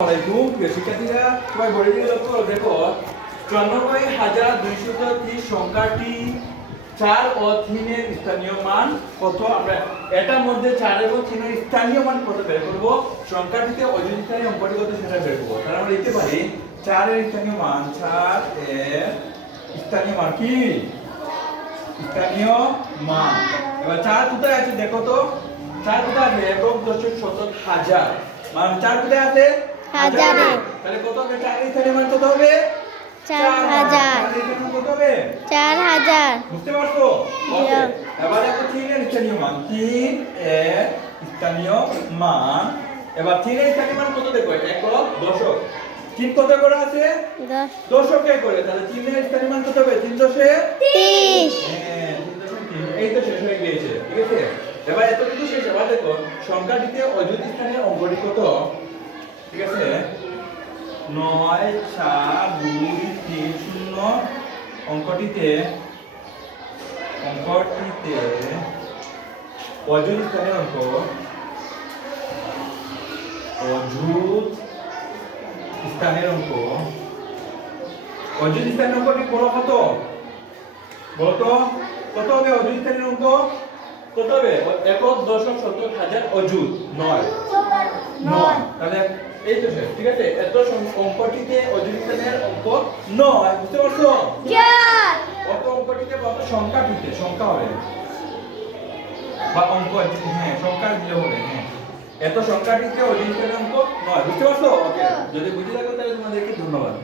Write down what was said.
আলাইকুম প্রিয় শিক্ষার্থীরা, সবাই বলে দিয়ে লক্ষ্য করো। দেখো 94,230 সংখ্যাটি 4 ও 3 এর স্থানীয় মান কত? আমরা এটার মধ্যে 4 এবং 3 এর স্থানীয় মান কত বের করব? সংখ্যাটিতে অযুত স্থানীয় অঙ্কটি কত সেটা বের করব। তাহলে আমরা লিখতে পারি 4 এর স্থানীয় মান, 4 এর স্থানীয় মান কি? স্থানীয় মান। এবার 4 কোথায় আছে দেখো তো? 4 কোথায় আছে? একক, দশক, শতক, হাজার। মান 4 কোথায় আছে? হাজারে। তাহলে কত হবে? 4 এর স্থানীয় মান কত হবে? 4000। 4 এর স্থানীয় মান কত হবে? 4000। বুঝতে পারছো? ওকে। এবার দেখো 3 এর স্থানীয় মান, 3 এর স্থানীয় মান। এবার 3 এর স্থানীয় মান কত দেখো? একক, দশক। 3 কত করে আছে? 10 দশকে করে। তাহলে 3 এর স্থানীয় মান কত হবে? 3 দশে 30। হ্যাঁ, 3.3। এই তো শেষ হয়ে গিয়েছে। ঠিক আছে? এবার এতটুকু শেষ। এবার দেখো সংখ্যাটিতে অযুত স্থানীয় অঙ্কটি কত? ঠিক আছে? 9 4 2 3 0 অঙ্কটিতে অযুত স্থানীয় অঙ্ক, অযুত স্থানের অঙ্ক, অযুত স্থানের অঙ্কটি বড় কত? বলতো কত হবে অযুত স্থানের অঙ্ক? কত হবে? একক, দশক, শতক, হাজার, অযুত 9। তাহলে এই তো শেষ। ঠিক আছে? এত অঙ্কটিতে অযুত স্থানের অঙ্ক 9। বুঝতে পারছো? কত অঙ্কটিতে কত সংখ্যাটিতে সংখ্যা হবে বা অঙ্ক, হ্যাঁ সংখ্যা দিলে হবে। হ্যাঁ, এত সংখ্যাটিতে অযুত স্থানের অঙ্ক 9। বুঝতে পারছো? ওকে। যদি বুঝে থাকো তাহলে তোমাদেরকে ধন্যবাদ।